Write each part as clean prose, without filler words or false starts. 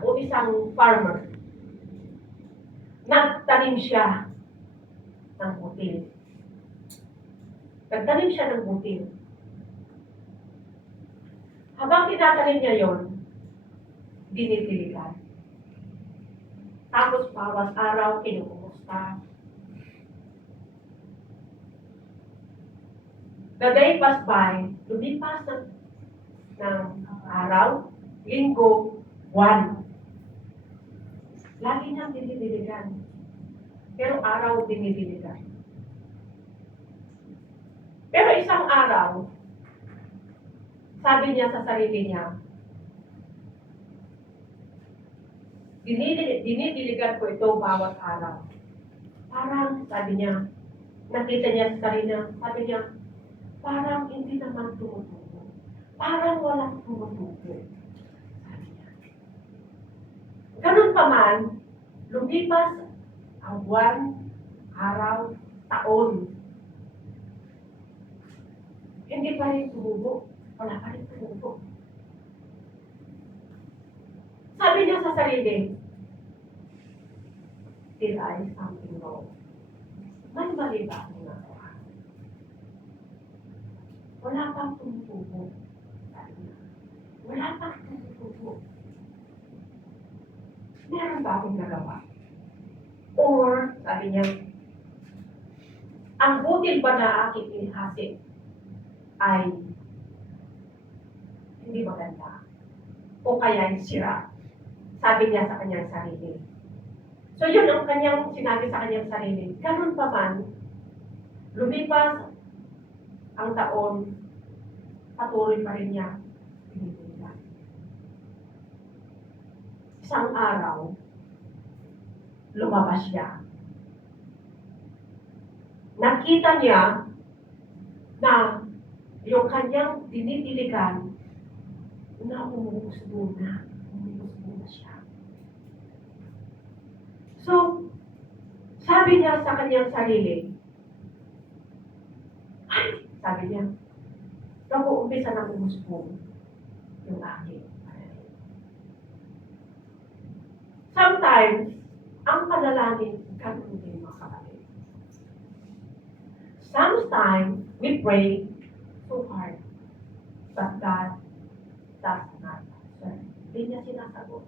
o isang farmer, nagtanim siya ng butil. Nagtanim siya ng butil. Habang tinatanim niya yon, dinidiligan. Tapos bawat araw, kinukumusta. The day passed by, lumipas ng araw, linggo, buwan. Lagi niyang dinidiligan. Pero araw dinidiligan. Pero isang araw, sabi niya sa sarili niya, dinidiligan ko ito bawat araw. Parang, sabi niya, nakita niya sa sarili niya, sabi niya, parang hindi naman tumutubo. Parang walang tumutubo. Sabi niya. Ganun pa man, lumipas ang buwan, araw, taon. Hindi pa rin tumubo. Wala pa rin tumubo. Sabi niya sa sarili, did I something wrong? May mali ba akong nagawa? Wala pang tumutubo. Wala pang tumutubo. Meron ba akong nagawa? Or, sabi niya, ang butil ba na aking inihasik ay hindi maganda? O kaya sira? Sabi niya sa kanyang sarili. So yun ang kanyang sinabi sa kanyang sarili. Ganun pa man, lumipas ang taon, patuloy pa rin niya pinipiligan. Isang araw, lumabas siya. Nakita niya na yung kanyang dinidiligan na umuusbo na. Umuusbo na siya. So, sabi niya sa kanyang sarili, ay, sabi niya, nag-uumpisa ng umusbo yung aking panalangin. Sometimes, ang panalangin, ganun din mga kapatid. Sometimes, we pray so hard, but God does not answer. Hindi niya sinasagot.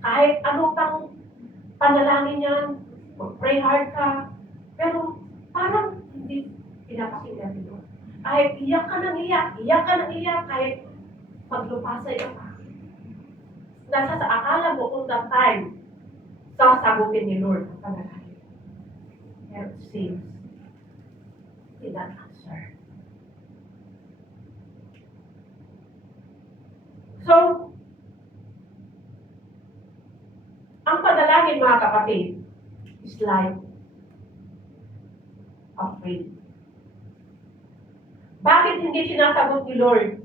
Kahit ano pang panalangin yan, pray hard ka, pero parang hindi pinapakinggan nito. Kahit iyak ka ng iyak, kahit paglupasay ka pa. Nasa sa akala mo kung that time, sasagutin ni Lord ang panalangin. Pero it seems, he did not answer. So, ang panalangin mga kapatid is like a faith. Bakit hindi sinasagot ni Lord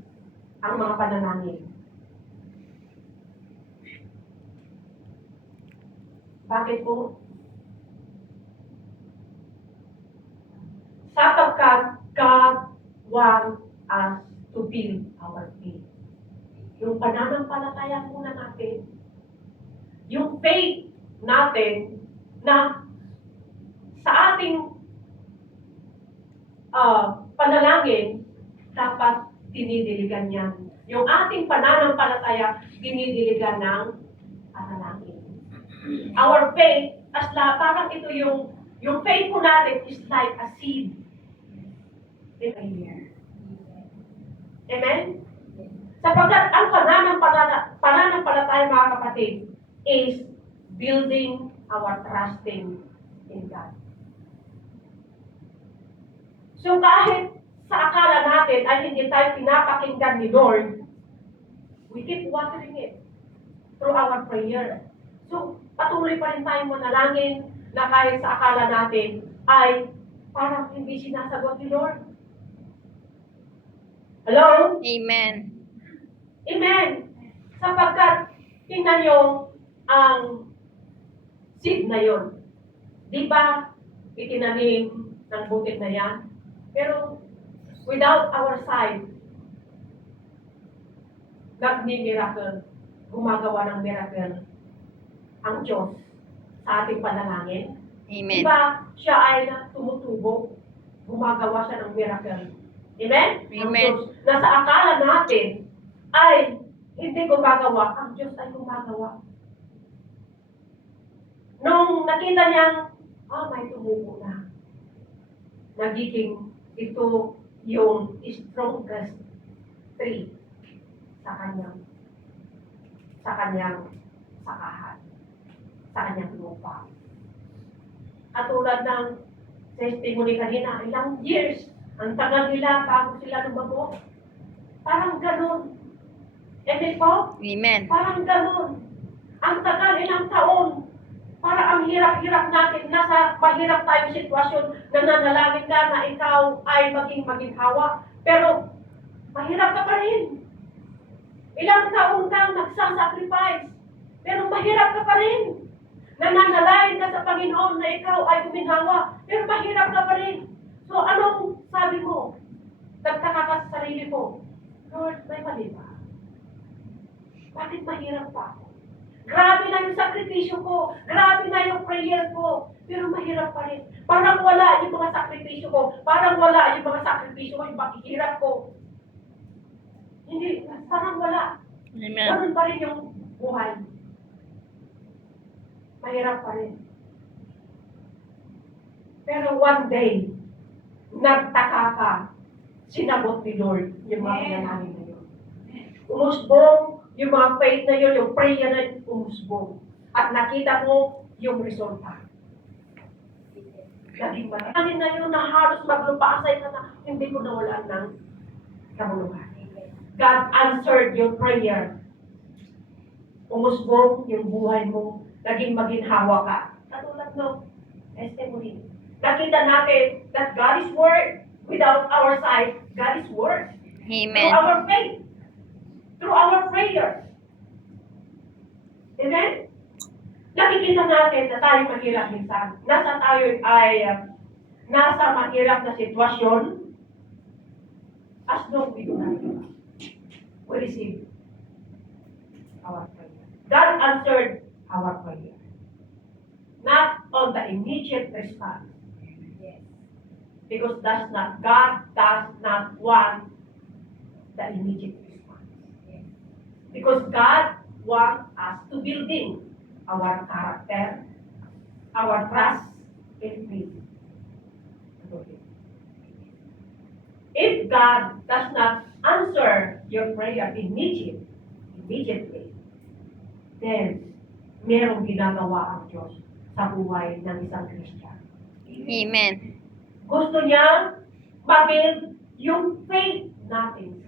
ang mga panalangin? Bakit po? Sapagkat God wants us to build our faith. Yung pananampalataya muna natin, yung faith natin na sa ating panalangin, dapat dinidiligan yan. Yung ating pananampalataya, dinidiligan ng panalangin. Our faith, parang ito yung faith po natin is like a seed in a year. Amen? Sapagkat ang pananampalataya mga kapatid is building our trusting in God. So kahit sa akala natin ay hindi tayo pinapakinggan ni Lord, we keep watering it through our prayer. So patuloy pa rin tayong manalangin na kahit sa akala natin ay parang hindi sinasagot ni Lord. Hello? Amen. Amen. Sapagkat tingnan nyo ang seed na yon. Di ba itinanim ng bukid na yan? Pero without our side, nag-miracle. gumagawa ng miracle ang Diyos sa ating panalangin? Amen. Diba, siya ay tumutubo, gumagawa siya ng miracle. Amen? Ang Amen. Diyos, na sa akala natin ay hindi gumagawa, ang Diyos ay gumagawa. Nung nakita niyang, may tumubo na, nagiging ito yung strongest tree sa kanyang sakahan, sa kanyang lupa. Katulad ng testimony kanina, ilang years, ang tagal nila bago sila lumago. Parang ganun. Eme po? Amen. Parang ganun. Ang tagal, ilang taon. Para ang hirap-hirap natin, nasa mahirap tayong sitwasyon, nananalangin ka na ikaw ay maging maginhawa. Pero, mahirap ka pa rin. Ilang taon kang nagsasacrifice. Pero mahirap ka pa rin. Nananalangin ka sa Panginoon na ikaw ay guminhawa. Pero mahirap ka pa rin. So, anong sabi mo? Nagtaka ka sa sarili mo. Lord, may mali ba? Bakit mahirap pa ako? Grabe na yung sakripisyo ko. Grabe na yung prayer ko. Pero mahirap pa rin. Parang wala yung mga sakripisyo ko. Parang wala yung mga sakripisyo ko, yung paghihirap ko. Hindi, parang wala. Amen. Ganun pa rin yung buhay. Mahirap pa rin. Pero one day, nagtaka ka, sinagot ni Lord yung mga pinanangin na yun. Umusbong yung mga faith na yun, yung prayer na yun, umusbong. At nakita mo yung resulta. Naging marami na yun na halos maglupaasay ka na, hindi ko nawalan ng kamuluhan. God answered your prayer. Umusbong yung buhay mo, naging maginhawa ka. Katulad no testimony. Nakita natin that God is Word. Without our sight, God is Word. Amen. Through our faith. Through our prayers. Amen? Nakikita natin na tayo mahirap minsan. Nasa mahirap na sitwasyon, as long we do not give up, we receive our prayer. God answered our prayer. Not on the immediate response. Because God does not want the immediate response. Because God wants us to building our character, our trust, and faith. If God does not answer your prayer immediately, then merong ginagawa ang Diyos sa buhay ng isang Christian. Amen. Gusto niya ma-build yung faith natin.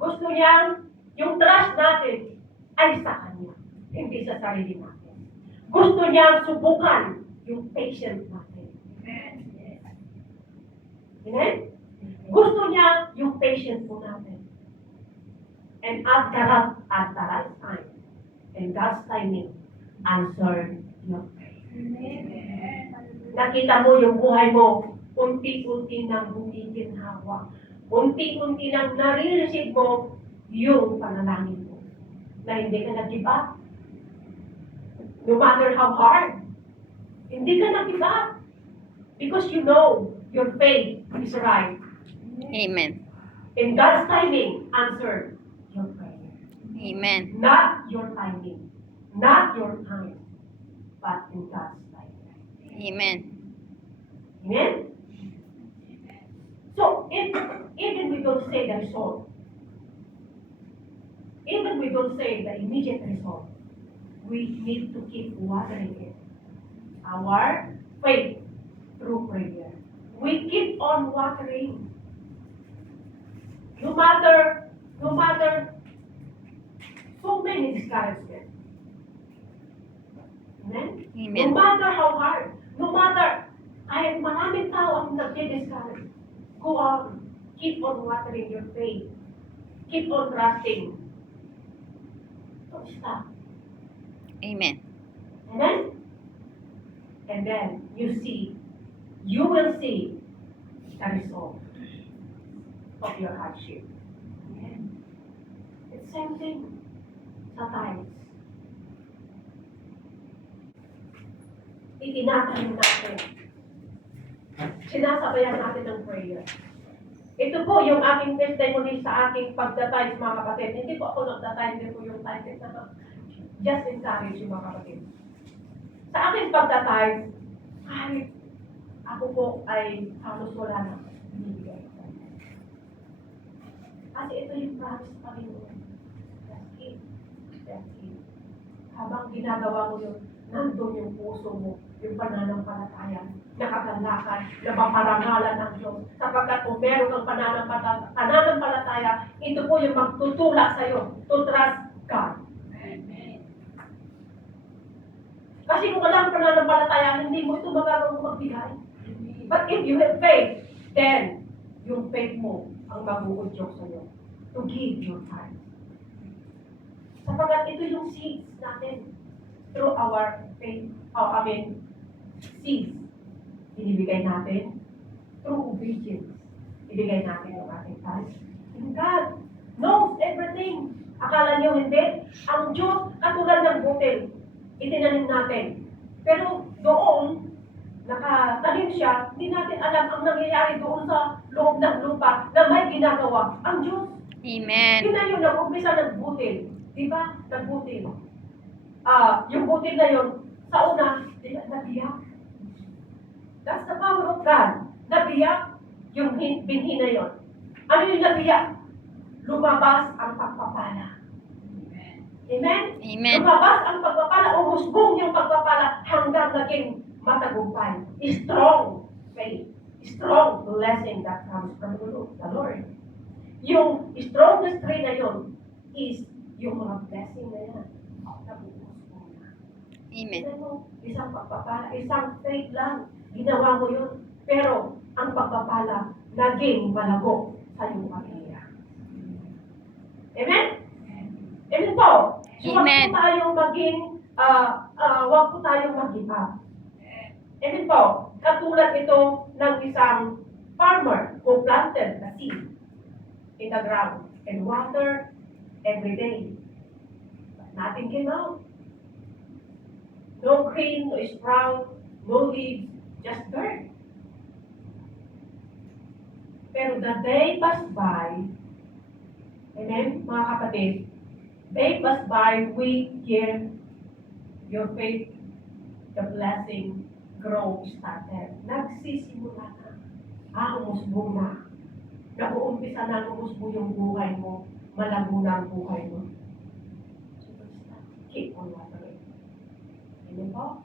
Gusto niya yung trust natin ay sa Kanya, hindi sa sarili natin. Gusto niya subukan yung patience natin. Amen? Gusto niya yung patience po natin. And at the right time, and God's timing, answer your prayer. Nakita mo yung buhay mo, unti-unti nang gumiginhawa. Unti-unti nang nare-receive mo yung panalangin mo. Na hindi ka nag-give up. No matter how hard, hindi ka nag-give up. Because you know your faith is right. Amen. In God's timing, answer your prayer. Amen. Not your timing. Not your time. But in God's timing. Amen. Amen? So, even we don't say the result, even we don't say the immediate result, we need to keep watering it. Our faith through prayer. We keep on watering. No matter so many discouragements. Amen? Amen. No matter how hard, no matter kahit maraming tao ang nag-discourage, go on. Keep on watering your faith. Keep on trusting. Don't stop. Amen. Amen? And then, you will see the result of your hardship. Amen? It's the same thing. sa times. Itinatayo natin. Sinasabayan natin ng prayer. Ito po yung aking testimony sa aking pagdatize, mga kapatid. Hindi po ako nagdatize, hindi po yung title na just encourage yung mga kapatid. Sa aking pagdatize, kahit ako po ay halos wala na binibigay. Kasi ito yung promise ng Panginoon. That's it. That's it. Habang ginagawa mo yun, nandun yung puso mo, yung pananampalataya, nakakalakad, napaparangalan ng Diyos. Sapagkat kung meron kang pananampalataya, ito po yung magtutulak sa'yo to trust God. Amen. Kasi kung wala kang pananampalataya, hindi mo ito magagawa magbigay. Amen. But if you have faith, then yung faith mo ang mag-uudyok sa'yo to give your time. Sapagkat ito yung seeds natin through our faith, seeds. Binibigay natin through obedience. Ibigay natin yung ating time. And God knows everything. Akala niyo hindi? Ang Diyos, katulad ng butil, itinanim natin. Pero doon, nakatanim siya, hindi natin alam ang nangyayari doon sa loob ng lupa na may ginagawa. Ang Diyos, Amen. yun na yun, nag-umpisa ng butil. Di ba? Nagbutil. Yung butil na yun, sa una, nabiyak. That's the power of God. Nabiyak yung binhi na yun. Ano yung nabiyak? Lumabas ang pagpapala. Amen. Amen? Amen. Lumabas ang pagpapala, umusbong yung pagpapala hanggang naging matagumpay. Strong faith. Strong blessing that comes from the Lord. Yung strongest tree na yun is yung mga blessing na yan. Nabumusbong na. Amen. Tignan mo, isang pagpapala, isang faith lang. Ginawa mo yun. Pero ang pagpapala naging malago sa iyong pamilya. Amen? Amen po. So, Amen. wag po tayong maging, wag po tayong mag-give up. Amen po. Katulad ito ng isang farmer who planted the seed in the ground and water every day. But nothing came out. No green, no sprout, no leaves, just dirt. Pero the day passed by, amen, mga kapatid, day passed by, week, year, your faith, the blessing, grow started. Nagsisimula na. Umusbong na. Nag-uumpisa na umusbong yung buhay mo. Malago na ang buhay mo. So, keep on watering. Amen po?